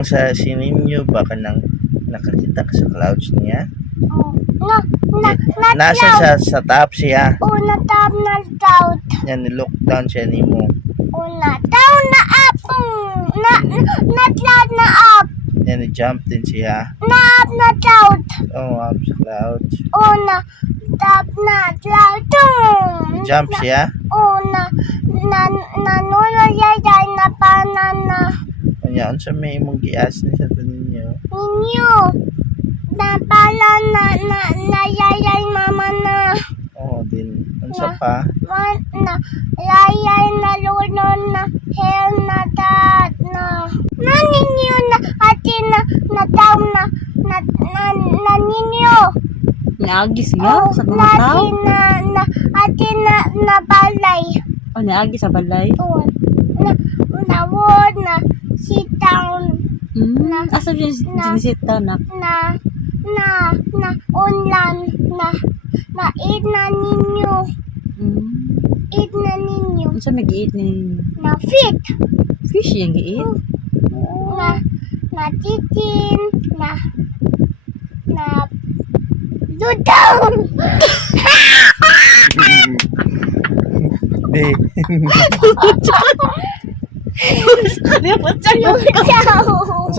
Sa sininyo, baka nang nakakita ka sa clouds niya. Oh, na Nasa sa top siya. una tab na cloud. Yan, ni-lockdown siya ni mo. Una down na up. Na cloud na up. Yan, ni-jump din siya. Na up na cloud. Oh, up sa clouds. Una tab na cloud. Jump siya. Una nuna yayay na banana. Kanya, unsa may imong gias ni sa ninyo. Ninyo. Na pala na yayay mama na. Oh, din. Unsa pa? Na yayay na lolo na hair na dad na. Na ninyo na ate na daw na ninyo. Naagi siya sa mga tao. Na ate na balay. O, naagi sa balay. Oh, na word na sit down Asa yun sinisita na? na online na eat na ninyo. Eat na ninyo. Unsa may giit ni Na fit. fish yung giit? Na chicken. Na ludaw. Di. Ano ba siya? Ludaw.